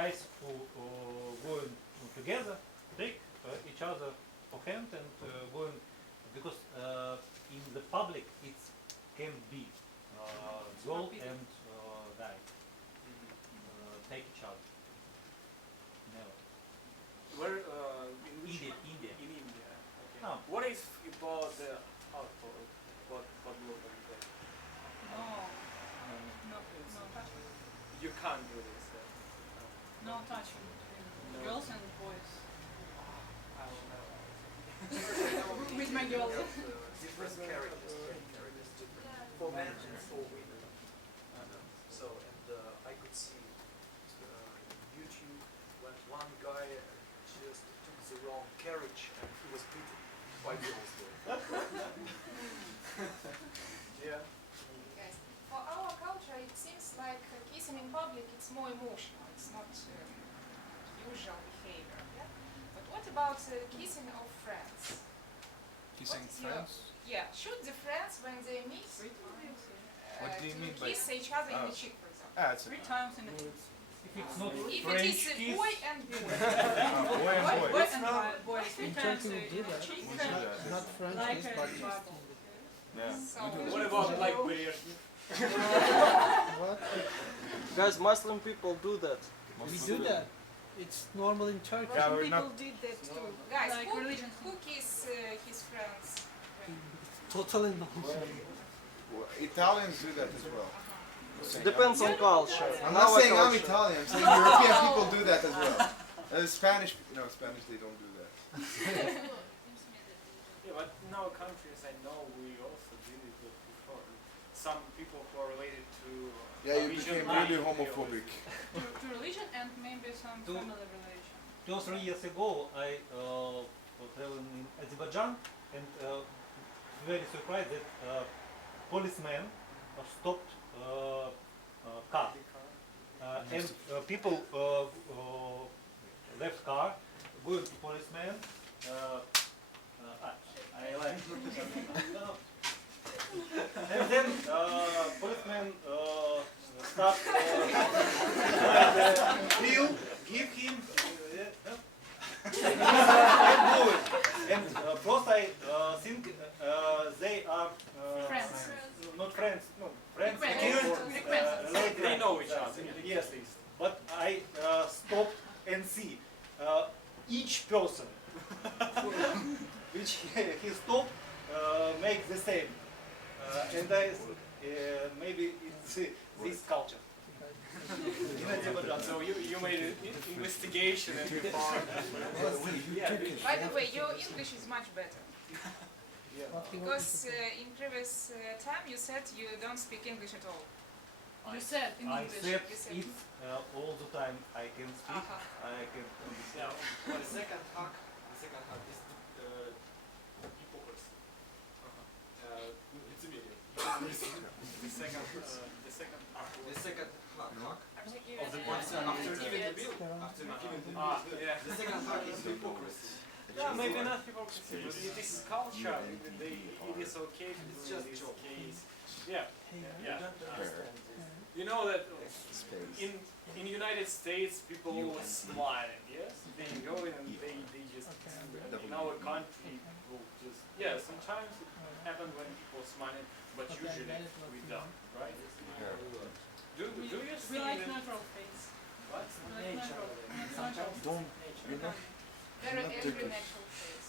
guys who going together take each other for hand and going, because in the public it can be girl and guy take each other. Never. Where in which India. In India. Okay. No. What is about the alcohol? What local there? No touching. You can't do this. No touching between girls and boys. I don't know. With my girls. Different characters, for men and for women. So, and I could see YouTube when one guy just took the wrong carriage and he was beaten by girls there. Yeah. Guys, for our culture, it seems like kissing in public it's more emotional. It's not usual behavior. Yeah? But what about kissing of friends? Kissing What is friends? Yeah, should the friends when they meet What do you mean to by- kiss each other in the cheek, for example? It's 3 times in a week. If it's not If it French is a kiss, boy and boy. boy and boy. Boy and boy. 3 times in do the that. cheek. We do that. Not French Like kiss, a but bubble. Yeah. So What about like bears? what? Guys, Muslim people do that. We do that. It's normal in Turkey. Yeah, Russian we're people not- did that too. Guys, Like religion. who kiss his friends? Totally normal. Italians do that as well. Depends on culture. I'm Our not saying I'm culture. Italian, I'm saying European people do that as well. Spanish, no, Spanish they don't do that. Yeah, but in our countries, I know we also did it before. Some people who are related to Yeah, you Norwegian became life, really they homophobic. To religion and maybe some family relation. 2 or 3 years ago, I traveled in Azerbaijan and very surprised that policemen stopped car. And people left car, going to policeman. I like. And then policeman start bill, give him. And first I think they are Friends. not friends, no, friends. Acquaintances. They know each other. Yes, but I stop and see each person which he stop make the same, and I maybe it's this culture. So you made an investigation and you found. Yeah, By the way, your English is much better. What he Because wanted in previous time you said you don't speak English at all. You said in I English. said You said- it all the time. I can speak. Uh-huh. I can understand. Now, the second hack is hypocrisy. It's immediate. the second half. The second hack Particularly of the in point after giving the idiots. bill. After giving the Ah, bill. yeah. The second hack is hypocrisy. Yeah, maybe not hypocrisy, but it is culture. It is okay to It's do just this joke. case. Yeah, yeah. Fair. You know that Space. in United States people always smile. Yes, they go in and they just in our country people just sometimes it happens when people smile, but usually we don't, right? Do you We see like that? natural face. What? We like natural. Don't, you're not, Very Not every Turkish. natural face.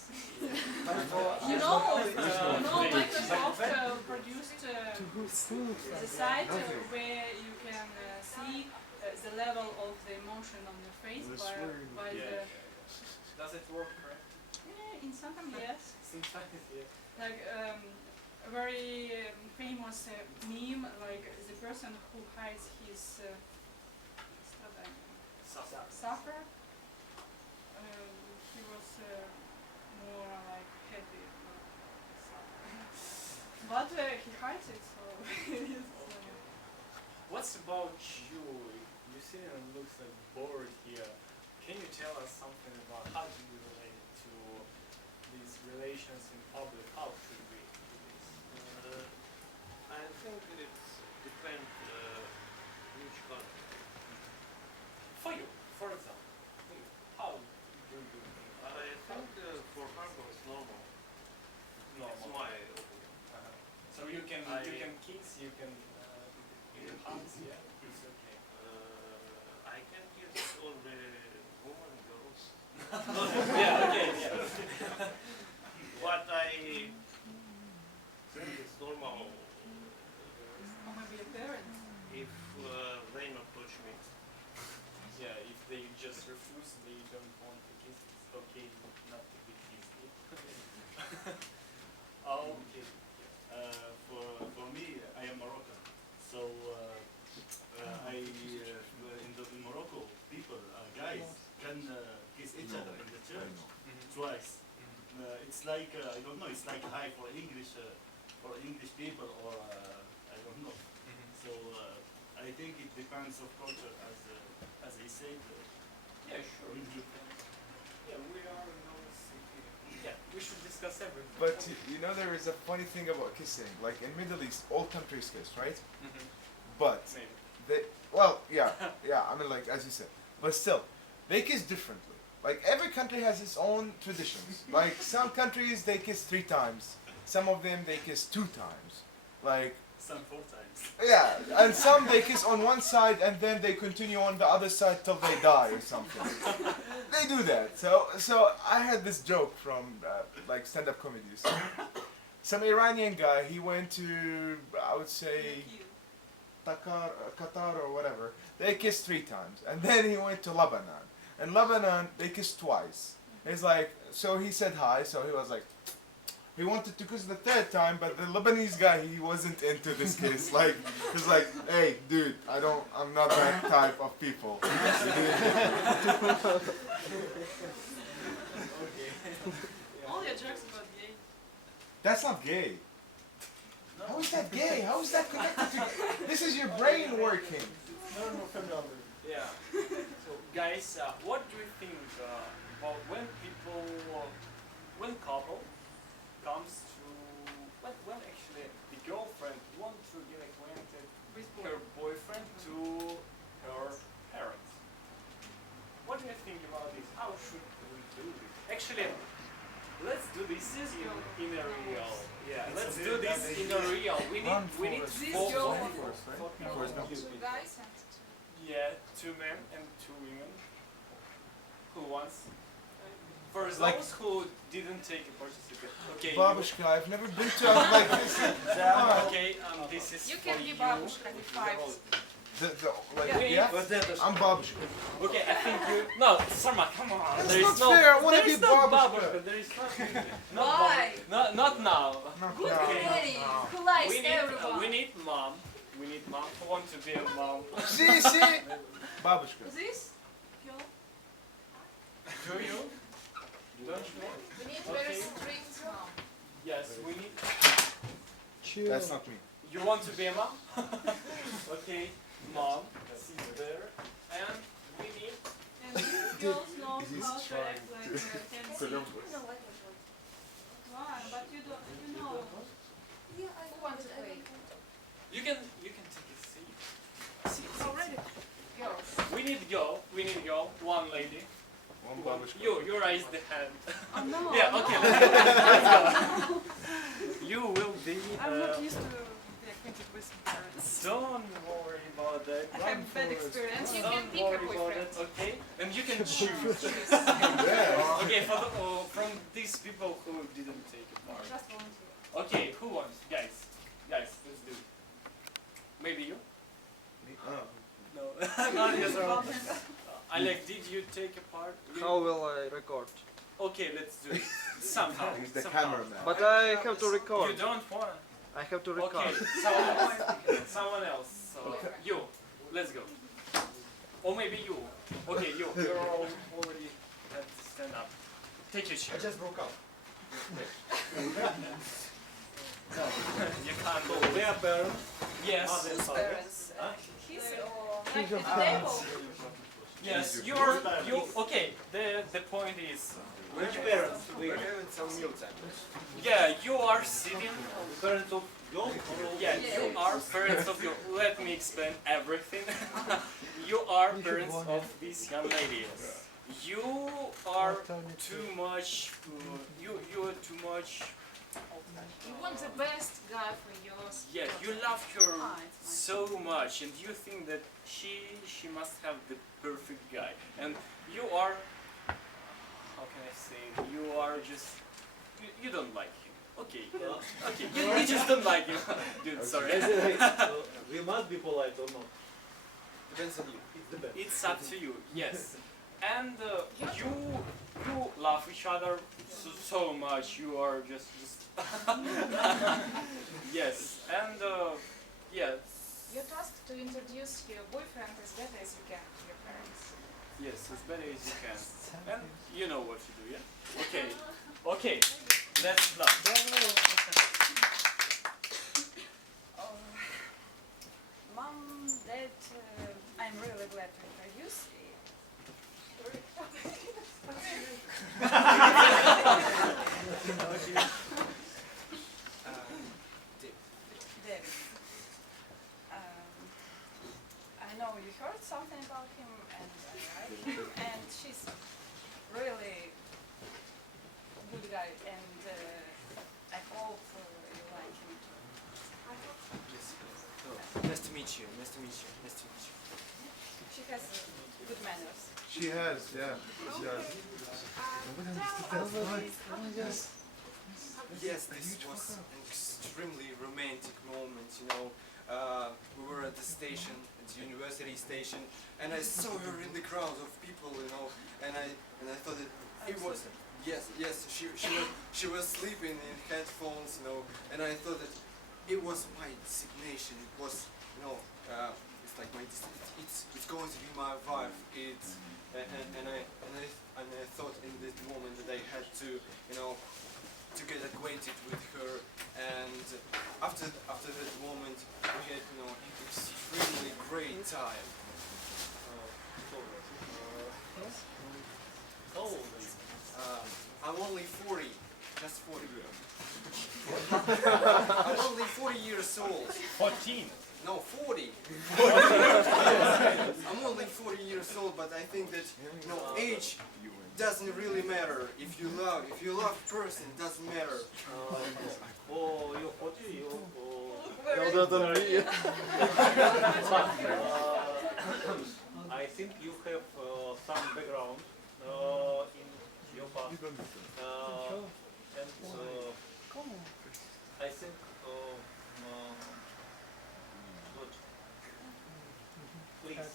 You know, Microsoft produced the site where you can see the level of the emotion on your face by Yeah. the. Does it work correct? In some yes. Sometimes, yeah. Like a very famous meme, like the person who hides his suffer. He was more like happy, but he hides it. So What's about you? You seem and looks like bored here. Can you tell us something about how do you relate to these relations in public? How should we do this? I think that it depends which country. For you, for can kiss, you can hugs, yeah, it's okay. I can kiss all the women girls. Yeah, okay, yeah. But I think it's normal Or maybe your parents. if they not touch me. Yeah, if they just refuse, they don't want to kiss, it's okay not to be kissed. Okay. For me, I am Moroccan. So in Morocco, people, guys, can kiss each other in the church twice. It's like I don't know. It's like high for English people, or I don't know. So I think it depends of culture, as I said. Yeah, sure. Yeah, we are in our city. Yeah, we should discuss everything. But you know, there is a funny thing about kissing. Like in Middle East, all countries kiss, right? But Maybe. they, well, yeah, yeah. I mean, like as you said, but still, they kiss differently. Like every country has its own traditions. Like some countries they kiss 3 times. Some of them they kiss 2 times. Like Some 4 times. yeah, and some they kiss on one side and then they continue on the other side till they die or something. They do that. So I had this joke from like stand-up comedies. Some Iranian guy, he went to, I would say, Qatar or whatever. They kissed 3 times, and then he went to Lebanon. In Lebanon, they kissed twice. He's like, so he said hi. So he was like, he wanted to kiss the 3rd time, but the Lebanese guy, he wasn't into this kiss. Like, he's like, hey, dude, I'm not that type of people. All your jokes about gay. That's not gay. How is that gay? How is that connected to? This is your brain working. Yeah. So, guys, what do you think about when couple comes to, when actually the girlfriend wants to get acquainted with her boyfriend to her parents? What do you think about this? How should we do this? Actually, let's do this in a real. Yeah, let's do this in a real. We need This four. girl- Two guys and two. Yeah, 2 men and 2 women. Who wants? For Like- those who didn't take a participate. Okay. Babushka, I've never been to like this. Okay, this is You for can be you. babushka with 5. Like, yeah? I'm Babushka. Okay, I think you. No, Sarma, come on. That's There is not no. fair, I wanna there be is no babushka. babushka. There is nothing. No Why? babushka. Not now. Good Okay. lady who likes We everyone. need mom. We need mom who want to be a mom. See? Babushka. This girl. Do you? Don't you want? We need very Okay. strict mom. Yes, we need. Chill. That's not me. You want to be a mom? Okay, mom, she's there, and we need. And these girls know He's how to trying act like to- handsome. Columbus. Why? But you don't. You know. Who wants to play? You can take a seat. Already. Girls. We need girl, 1 lady. One Who want- Babushka. You raise the hand. Oh no. Yeah, okay, let's go. You will be. I'm not used to be acquainted with parents. Don't worry about that. I have bad experience. You can Don't pick a worry about boyfriend. it, okay? And you can choose. Yeah. Okay, from these people who didn't take a part. Just volunteer. Okay, who wants? Guys, let's do it. Maybe you? No. Not you, sir. Alec, did you take a part? How will I record? Okay, let's do it. Somehow. He's the somehow. cameraman. But I have to You record. don't want. I have to record. Okay, someone else. So, you, let's go. Or maybe you. Okay, you're already had to stand up. Take your chair. I just broke up. You can't go. Their parents, Yes. Whose parents? His or Like your at the table. Yes, okay, the point is, which parents? We're having some meal time. yeah, you are sitting, Parents of girl? yeah, you are parents of your, let me explain everything. You are parents of this young lady. You are too much, you are too much You want the best guy for yours. Yeah, you love her so much, and you think that she must have the perfect guy, and you are, how can I say it? You are just you don't like him. Okay, okay, you just don't like him, dude. Sorry. We must be polite or not. Depends on you. It's the best. It's up to you. Yes, and you love each other so much. You are just yes, and yes. You're tasked to introduce your boyfriend as better as you can to your parents. Yes, as better as you can. And you know what to do, yeah? Okay. Okay. That's done. Mom, Dad, I'm really glad to introduce you. David. I know you heard something about him, and I like him, and she's really good guy, and I hope you like him too. Nice to meet you. Nice to meet you. Nice to meet you. She has good manners. She has, yeah. She has. Yes, this was an extremely romantic moment, you know. We were at the station, at the university station, and I saw her in the crowd of people, you know, and I thought that it was, yes, she was sleeping in headphones, you know, and I thought that it was my designation. It was, you know, it's like my it's going to be my wife. It's and I thought in this moment that I had to, you know, to get acquainted with her, and after that moment we had, you know, extremely great time. How old are you? I'm only 40, just 40. I'm only 40 years old. 14. No, 40. I'm only 40 years old, but I think that, you know, age doesn't really matter. If you love a person, it doesn't matter. Oh, you're 40, I think you have some background in your past. And I think please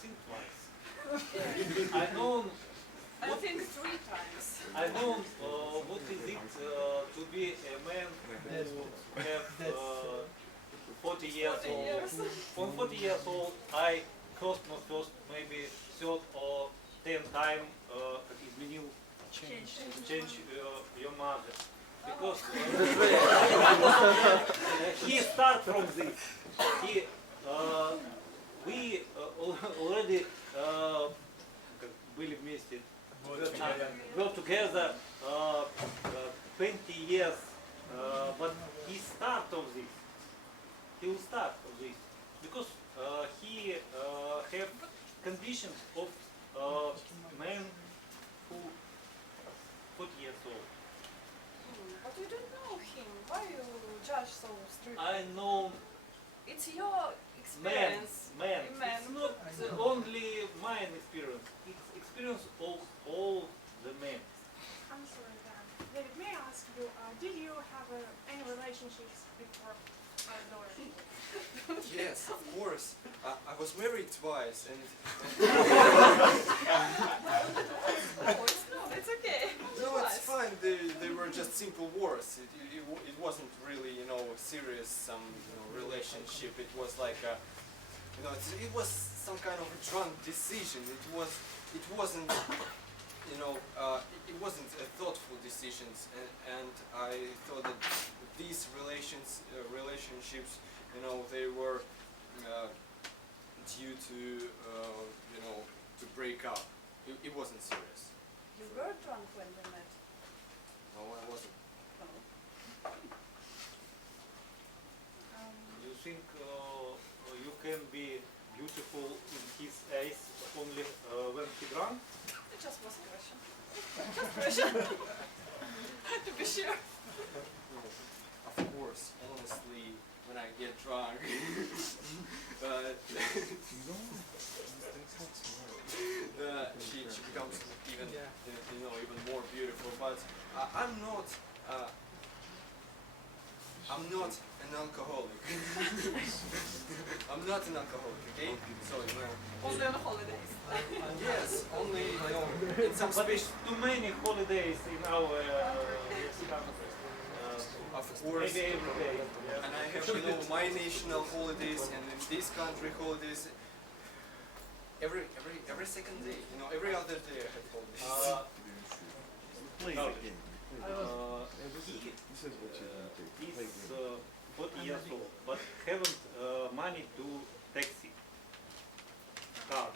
think twice. I think 3 times. I know what is it to be a man who have 40 years old. When 40 years old, I not first, maybe third or 10 time изменил change your mother. Because he start from this. We already были вместе. Were together 20 years, but he start of this. He will start of this because he have conditions of man who 40 years old. But you don't know him. Why you judge so strictly? I know It's your experience. man. Man. It's not only my experience. It's experience of all the men. I'm sorry, Dan. David, may I ask you, did you have any relationships before our daughter? Yes, of course. I was married twice, and It's okay. no, it's fine. They were just simple wars. It wasn't really, you know, serious relationship. It was like a, you know, it was some kind of a drunk decision. It wasn't, you know, it wasn't a thoughtful decisions, and I thought that these relationships, you know, they were due to, you know, to break up. It wasn't serious. You were drunk when we met. No, I wasn't. No. You think you can be beautiful in his eyes only when he drunk? It just was a question. Just question. To be sure. course, honestly, when I get drunk, but she becomes even even more beautiful. But I'm not an alcoholic. I'm not an alcoholic, okay? So Only on holidays. yes, only in some But special. too many holidays in our country. Of course. Maybe every day. And I have my national holidays and in this country holidays. Every second day, every other day I have holidays. He's 40 years old, but haven't money to taxi car,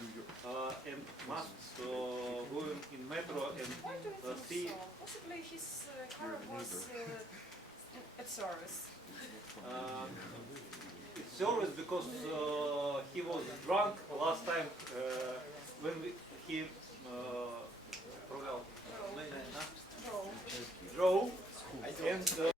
and must go in metro and Why do you think see. so? Possibly his car was at service. It's always because he was drunk last time when he drove, and